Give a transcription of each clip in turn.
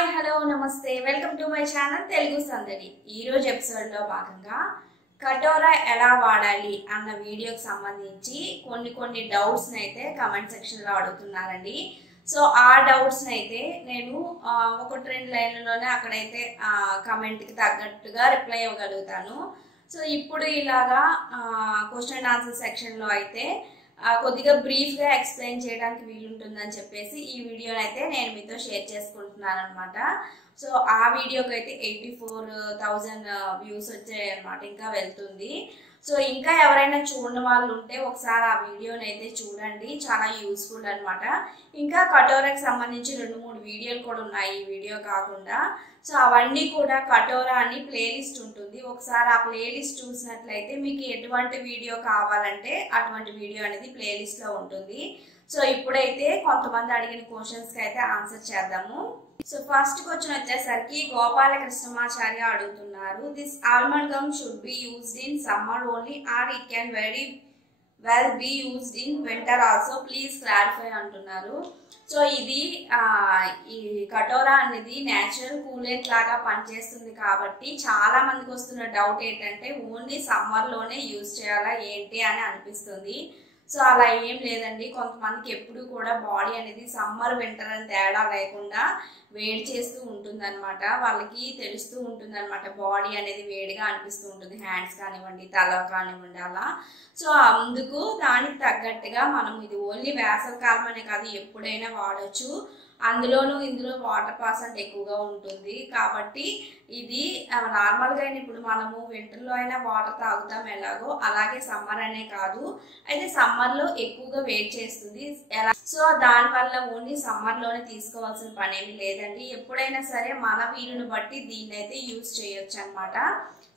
Hi hello నమస్తే welcome to my channel Telugu సందడి. ఈరోజు ఎపిసోడ్లో భాగంగా కటోరా ఎలా వాడాలి అన్న వీడియోకి సంబంధించి కొన్ని డౌట్స్ని అయితే కమెంట్ సెక్షన్లో అడుగుతున్నారండి. సో ఆ డౌట్స్ని అయితే నేను ఒకటి రెండు లైన్లలోనే అక్కడైతే కమెంట్కి తగ్గట్టుగా రిప్లై ఇవ్వగలుగుతాను. సో ఇప్పుడు ఇలాగా క్వశ్చన్ అండ్ ఆన్సర్ సెక్షన్లో అయితే కొద్దిగా బ్రీఫ్గా ఎక్స్ప్లెయిన్ చేయడానికి వీలుంటుందని చెప్పేసి ఈ వీడియోని అయితే నేను మీతో షేర్ చేసుకుంటున్నాను అనమాట. సో ఆ వీడియోకి అయితే 84,000 వ్యూస్ వచ్చాయి అనమాట, ఇంకా వెళ్తుంది. సో ఇంకా ఎవరైనా చూడని వాళ్ళు ఉంటే ఒకసారి ఆ వీడియోని అయితే చూడండి, చాలా యూస్ఫుల్ అనమాట. ఇంకా కటోరాకి సంబంధించి 2-3 వీడియోలు కూడా ఉన్నాయి ఈ వీడియో కాకుండా. సో అవన్నీ కూడా కటోరా అని ప్లేలిస్ట్ ఉంటుంది, ఒకసారి ఆ ప్లేలిస్ట్ చూసినట్లయితే మీకు ఎటువంటి వీడియో కావాలంటే అటువంటి వీడియో అనేది ప్లేలిస్ట్లో ఉంటుంది. సో ఇప్పుడైతే కొంతమంది అడిగిన క్వశ్చన్స్కి అయితే ఆన్సర్ చేద్దాము. సో ఫస్ట్ క్వశ్చన్ వచ్చేసరికి గోపాలకృష్ణమాచార్య అడుగుతున్నారు, this almond gum should be used in summer only or it can very well be used in winter also, please clarify అంటున్నారు. సో ఇది ఈ కటోరా అనేది న్యాచురల్ కూలెంట్ లాగా పనిచేస్తుంది కాబట్టి చాలా మందికి వస్తున్న డౌట్ ఏంటంటే ఓన్లీ సమ్మర్లోనే యూజ్ చేయాలా ఏంటి అని అనిపిస్తుంది. సో అలా ఏం లేదండి, కొంతమందికి ఎప్పుడు కూడా బాడీ అనేది సమ్మర్ వింటర్ అని తేడా లేకుండా వేడి చేస్తూ ఉంటుంది అనమాట, వాళ్ళకి తెలుస్తూ ఉంటుంది అనమాట, బాడీ అనేది వేడిగా అనిపిస్తూ ఉంటుంది, హ్యాండ్స్ కానివ్వండి తల కానివ్వండి అలా. సో అందుకు దానికి తగ్గట్టుగా మనం ఇది ఓన్లీ వేసవి కాలం అనే కాదు ఎప్పుడైనా వాడచ్చు, అందులోనూ ఇందులో వాటర్ పర్సెంట్ ఎక్కువగా ఉంటుంది కాబట్టి ఇది నార్మల్గా ఇప్పుడు మనము వింటర్లో అయినా వాటర్ తాగుతాం ఎలాగో అలాగే సమ్మర్ అనే కాదు, అయితే సమ్మర్లో ఎక్కువగా వెయిట్ చేస్తుంది ఎలా. సో దానివల్ల ఓన్లీ సమ్మర్లోనే తీసుకోవాల్సిన పని ఏమి లేదండి, ఎప్పుడైనా సరే మన వీలుని బట్టి దీన్ని అయితే యూజ్ చేయొచ్చు అనమాట.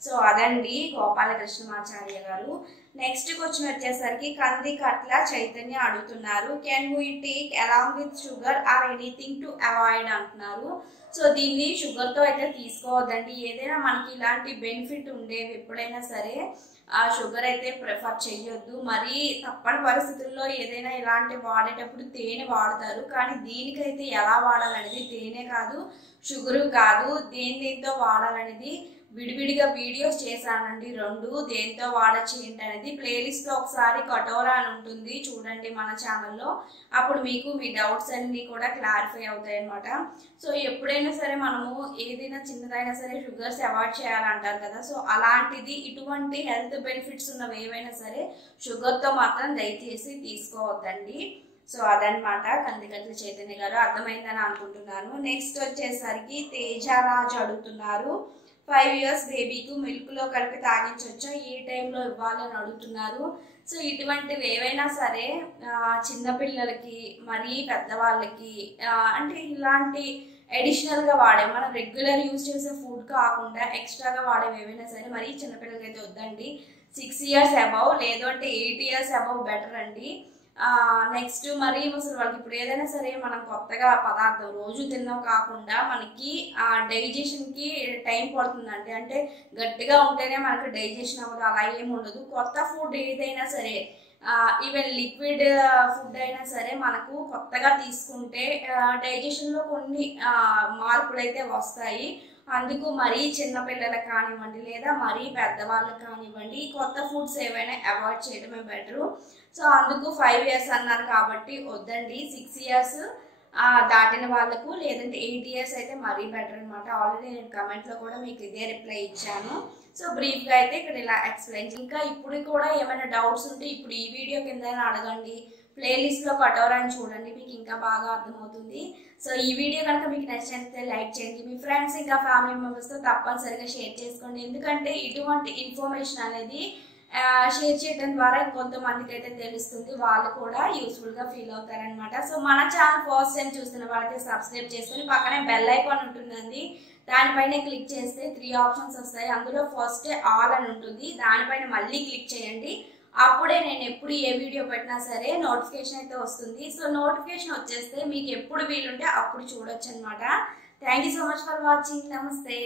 సో అదండి గోపాలకృష్ణమాచార్య గారు. నెక్స్ట్ క్వశ్చన్ వచ్చేసరికి కందికట్ల చైతన్య అడుగుతున్నారు, can we take along with sugar or anything to avoid అంటున్నారు. సో దీన్ని షుగర్తో అయితే తీసుకోవద్దండి, ఏదైనా మనకి ఇలాంటి బెనిఫిట్ ఉండేవి ఎప్పుడైనా సరే ఆ షుగర్ అయితే ప్రిఫర్ చేయొద్దు. మరి తప్పని పరిస్థితుల్లో ఏదైనా ఇలాంటి వాడేటప్పుడు తేనె వాడతారు, కానీ దీనికైతే ఎలా వాడాలనేది తేనె కాదు షుగరు కాదు దేంతో వాడాలనేది విడివిడిగా వీడియోస్ చేశానండి, 2 దేంతో వాడచ్చు ఏంటి అనేది ప్లేలిస్ట్లో ఒకసారి కటోరా అని ఉంటుంది చూడండి మన ఛానల్లో, అప్పుడు మీకు మీ డౌట్స్ అన్నీ కూడా క్లారిఫై అవుతాయి అనమాట. సో ఎప్పుడైనా సరే మనము ఏదైనా చిన్నదైనా సరే షుగర్స్ అవాయిడ్ చేయాలంటారు కదా, సో అలాంటిది ఇటువంటి హెల్త్ బెనిఫిట్స్ ఉన్నవి ఏవైనా సరే షుగర్తో మాత్రం దయచేసి తీసుకోవద్దండి. సో అదనమాట కందికట్ల చైతన్య గారు, అర్థమైందని అనుకుంటున్నాను. నెక్స్ట్ వచ్చేసరికి తేజరాజ్ అడుగుతున్నారు, 5 years బేబీకి మిల్క్లో కలిపి తాగించవచ్చా, ఏ టైంలో ఇవ్వాలని అడుగుతున్నారు. సో ఇటువంటివి ఏవైనా సరే చిన్నపిల్లలకి మరీ పెద్దవాళ్ళకి అంటే ఇలాంటి అడిషనల్గా వాడే మనం రెగ్యులర్ యూజ్ చేసే ఫుడ్ కాకుండా ఎక్స్ట్రాగా వాడేవి ఏవైనా సరే మరీ చిన్నపిల్లలకి అయితే వద్దండి. 6 years అబవ్ లేదు అంటే 8 years అబవ్ బెటర్ అండి. నెక్స్ట్ మరీ ముసలి వాళ్ళకి ఇప్పుడు ఏదైనా సరే మనం కొత్తగా పదార్థం రోజు తిన్నాం కాకుండా మనకి డైజెషన్కి టైం పడుతుందండి, అంటే గట్టిగా ఉంటేనే మనకి డైజెషన్ అవ్వదు అలా ఏమి ఉండదు. కొత్త ఫుడ్ ఏదైనా సరే ఈవెన్ లిక్విడ్ ఫుడ్ అయినా సరే మనకు కొత్తగా తీసుకుంటే డైజెషన్లో కొన్ని మార్పులు అయితే వస్తాయి. అందుకు మరీ చిన్నపిల్లలకు కానివ్వండి లేదా మరీ పెద్దవాళ్ళకి కానివ్వండి కొత్త ఫుడ్స్ ఏవైనా అవాయిడ్ చేయడమే బెటరు. సో అందుకు 5 years అన్నారు కాబట్టి వద్దండి, 6 years దాటిన వాళ్ళకు లేదంటే 8 years అయితే మరీ బెటర్ అనమాట. ఆల్రెడీ నేను కమెంట్లో కూడా మీకు ఇదే రిప్లై ఇచ్చాను. సో బ్రీఫ్గా అయితే ఇక్కడ ఇలా ఎక్స్ప్లెయిన్. ఇంకా ఇప్పుడు కూడా ఏమైనా డౌట్స్ ఉంటే ఇప్పుడు ఈ వీడియో కింద అడగండి, ప్లేలిస్ట్లో కటోరా అని చూడండి, మీకు ఇంకా బాగా అర్థమవుతుంది. సో ఈ వీడియో కనుక మీకు నచ్చితే లైక్ చేయండి, మీ ఫ్రెండ్స్ ఇంకా ఫ్యామిలీ మెంబర్స్తో తప్పనిసరిగా షేర్ చేసుకోండి, ఎందుకంటే ఇటువంటి ఇన్ఫర్మేషన్ అనేది షేర్ చేయడం ద్వారా కొంతమందికి అయితే తెలుస్తుంది, వాళ్ళు కూడా యూస్ఫుల్గా ఫీల్ అవుతారనమాట. సో మన ఛానల్ ఫస్ట్ టైం చూస్తున్న వాళ్ళైతే సబ్స్క్రైబ్ చేసుకుని పక్కనే బెల్ ఐకాన్ ఉంటుందండి, దానిపైన క్లిక్ చేస్తే 3 options వస్తాయి, అందులో ఫస్ట్ ఆల్ అని ఉంటుంది, దానిపైన మళ్ళీ క్లిక్ చేయండి, అప్పుడే నేను ఎప్పుడు ఏ వీడియో పెట్టినా సరే నోటిఫికేషన్ అయితే వస్తుంది. సో నోటిఫికేషన్ వచ్చేస్తే మీకు ఎప్పుడు వీలుంటే అప్పుడు చూడొచ్చు అనమాట. Thank you so much for watching. నమస్తే.